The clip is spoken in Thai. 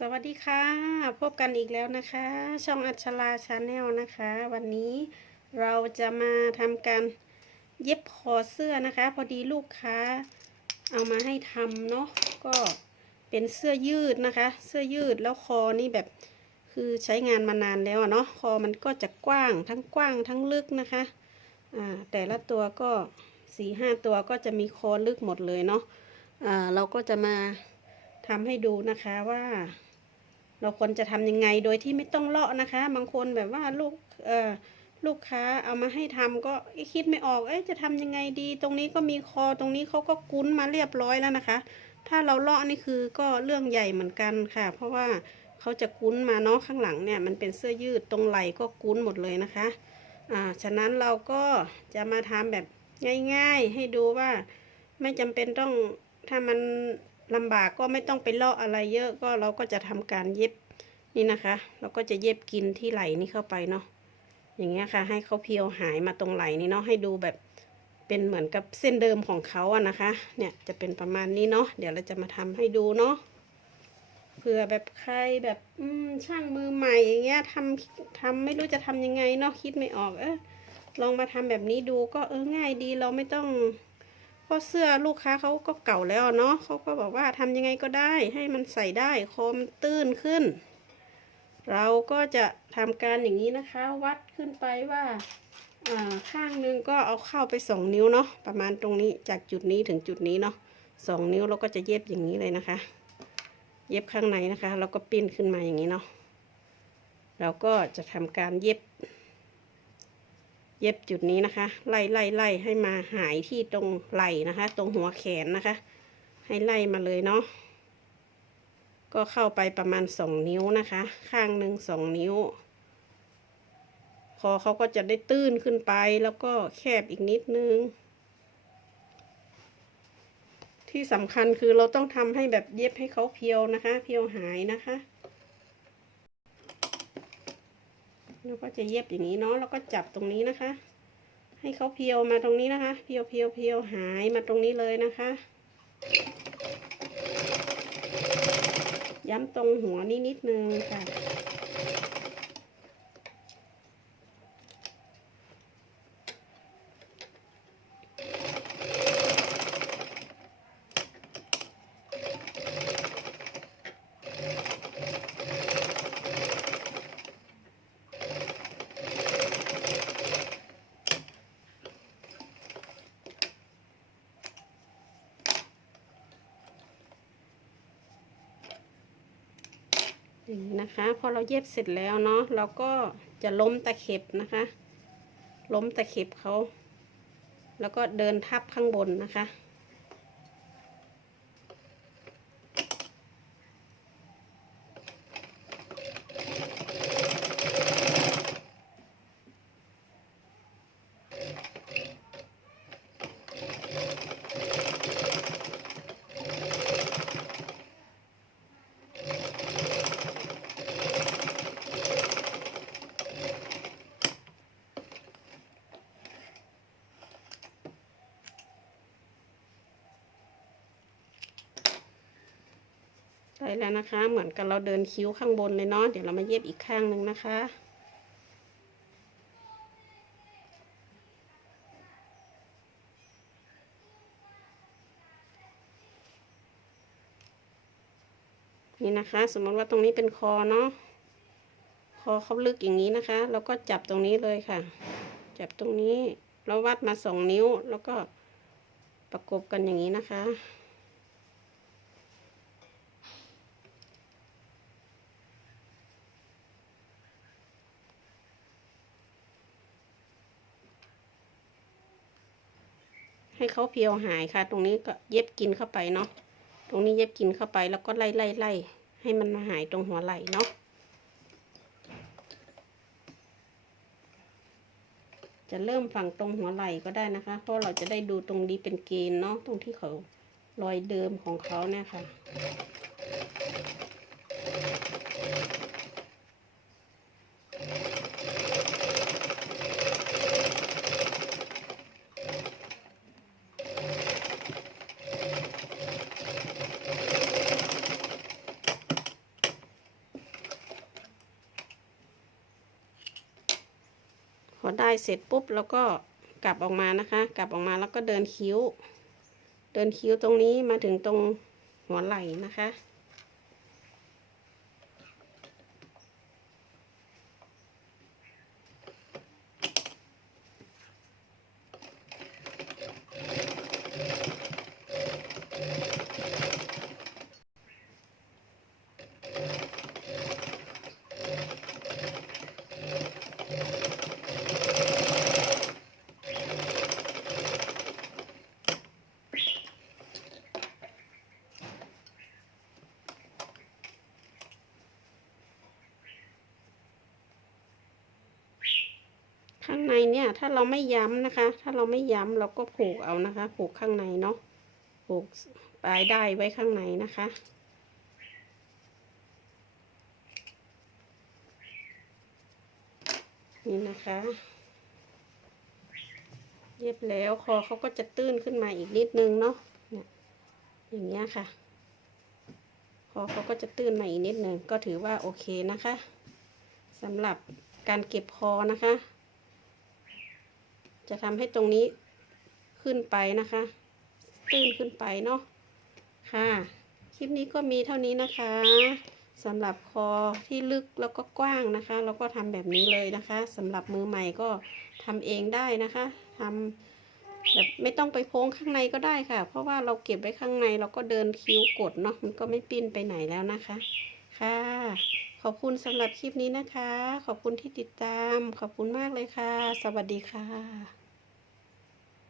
สวัสดีค่ะ พบกันอีกแล้วนะคะ ช่องอัชราชาแนลนะคะ วันนี้เราจะมาทำการเย็บคอเสื้อนะคะ พอดีลูกค้าเอามาให้ทำเนาะก็เป็นเสื้อยืดนะคะ เสื้อยืดแล้วคอนี่แบบคือใช้งานมานานแล้วอะเนาะคอมันก็จะกว้างทั้งกว้างทั้งลึกนะคะอ่าแต่ละตัวก็สี่ห้าตัวก็จะมีคอลึกหมดเลยเนาะอ่าเราก็จะมาทำให้ดูนะคะว่า เราควรจะทำยังไงโดยที่ไม่ต้องเลาะนะคะ บางคนแบบว่าลูกเอ่อลูกค้าเอามาให้ทำก็คิดไม่ออก เอ๊ะจะทำยังไงดี ตรงนี้ก็มีคอตรงนี้เขาก็กุ้นมาเรียบร้อยแล้วนะคะ ถ้าเราเลาะนี่คือก็เรื่องใหญ่เหมือนกันค่ะ เพราะว่าเขาจะกุ้นมาเนาะข้างหลังเนี่ยมันเป็นเสื้อยืดตรงไหล่ก็กุ้นหมดเลยนะคะ อ่า ฉะนั้นเราก็จะมาทำแบบง่าย ๆ ให้ดูว่าไม่จำเป็นต้องถ้ามัน ลำบากก็ไม่ต้องไปเลาะอะไรเยอะก็เราก็จะทำการเย็บนี่นะคะ เราก็จะเย็บกินที่ไหลนี่เข้าไปเนาะอย่างเงี้ยค่ะ ให้เขาเพียวหายมาตรงไหลนี่เนาะให้ดูแบบเป็นเหมือนกับเส้นเดิมของเขาอะนะคะ เนี่ยจะเป็นประมาณนี้เนาะเดี๋ยวเราจะมาทำให้ดูเนาะเผื่อแบบใครแบบอืมช่างมือใหม่อย่างเงี้ยทำทำไม่รู้จะทำยังไงเนาะคิดไม่ออกเออลองมาทำแบบนี้ดูก็เออง่ายดีเราไม่ต้อง เพราะเสื้อลูกค้าเขาก็เก่าแล้วเนาะเขาก็บอกว่าทำยังไงก็ได้ ให้มันใส่ได้คอมตื้นขึ้น เราก็จะทำการอย่างนี้นะคะ วัดขึ้นไปว่าข้างนึงก็เอาเข้าไปสองนิ้วเนาะประมาณตรงนี้จากจุดนี้ถึงจุดนี้เนาะสองนิ้วเราก็จะเย็บอย่างนี้เลยนะคะ เย็บข้างในนะคะ เราก็ปิ้นขึ้นมาอย่างนี้เนาะเราก็จะทำการเย็บ เย็บจุดนี้นะคะ ไล่ไล่ไล่ให้มาหายที่ตรงไหล่นะคะ ตรงหัวแขนนะคะ ให้ไล่มาเลยเนาะก็เข้าไปประมาณสองนิ้วนะคะ ข้างหนึ่งสองนิ้ว คอเขาก็จะได้ตื้นขึ้นไปแล้วก็แคบอีกนิดนึง ที่สำคัญคือเราต้องทำให้แบบเย็บให้เขาเพียวนะคะ เพียวหายนะคะ แล้วก็จะเย็บอย่างนี้เนาะแล้วก็จับตรงนี้นะคะ ให้เขาเพียวมาตรงนี้นะคะ เพียวเพียวเพียวหายมาตรงนี้เลยนะคะ ย้ำตรงหัวนี้นิดนึงค่ะ อย่างนี้นะคะ พอเราเย็บเสร็จแล้วเนาะเราก็จะล้มตะเข็บนะคะ ล้มตะเข็บเขา แล้วก็เดินทับข้างบนนะคะ ได้แล้วนะคะ เหมือนกับเราเดินคิ้วข้างบนเลยเนาะเดี๋ยวเรามาเย็บอีกข้างหนึ่งนะคะนี่นะคะ สมมติว่าตรงนี้เป็นคอเนาะคอเขาลึกอย่างนี้นะคะแล้วก็จับตรงนี้เลยค่ะ จับตรงนี้แล้ววัดมาสองนิ้วแล้วก็ประกบกันอย่างนี้นะคะ ให้เขาเพียวหายค่ะ ตรงนี้ก็เย็บกินเข้าไปเนาะตรงนี้เย็บกินเข้าไปแล้วก็ไล่ไล่ไล่ให้มันมาหายตรงหัวไหล่เนาะจะเริ่มฝั่งตรงหัวไหล่ก็ได้นะคะ เพราะเราจะได้ดูตรงนี้เป็นเกณฑ์เนาะตรงที่เขารอยเดิมของเขาเนี่ยค่ะ เสร็จปุ๊บแล้วก็กลับออกมานะคะ กลับออกมาแล้วก็เดินคิ้ว เดินคิ้วตรงนี้มาถึงตรงหัวไหล่นะคะ ข้างในเนี่ย ถ้าเราไม่ย้ำนะคะ ถ้าเราไม่ย้ำเราก็ผูกเอานะคะ ผูกข้างในเนาะผูกปลายได้ไว้ข้างในนะคะนี่นะคะ เย็บแล้วคอเขาก็จะตื้นขึ้นมาอีกนิดนึงเนาะอย่างเงี้ยค่ะ คอเขาก็จะตื้นมาอีกนิดนึงก็ถือว่าโอเคนะคะสำหรับการเก็บคอนะคะ จะทำให้ตรงนี้ขึ้นไปนะคะ ตื้นขึ้นไปเนาะค่ะ คลิปนี้ก็มีเท่านี้นะคะสำหรับคอที่ลึกแล้วก็กว้างนะคะ เราก็ทำแบบนี้เลยนะคะสำหรับมือใหม่ก็ทำเองได้นะคะทำแบบไม่ต้องไปโพ้งข้างในก็ได้ค่ะ เพราะว่าเราเก็บไว้ข้างในเราก็เดินคิ้วกดเนาะมันก็ไม่ปิ้นไปไหนแล้วนะคะ ค่ะ อบคุณสำหรับคลิปนี้นะคะ ขอบคุณที่ติดตาม ขอบคุณมากเลยค่ะ สวัสดีค่ะ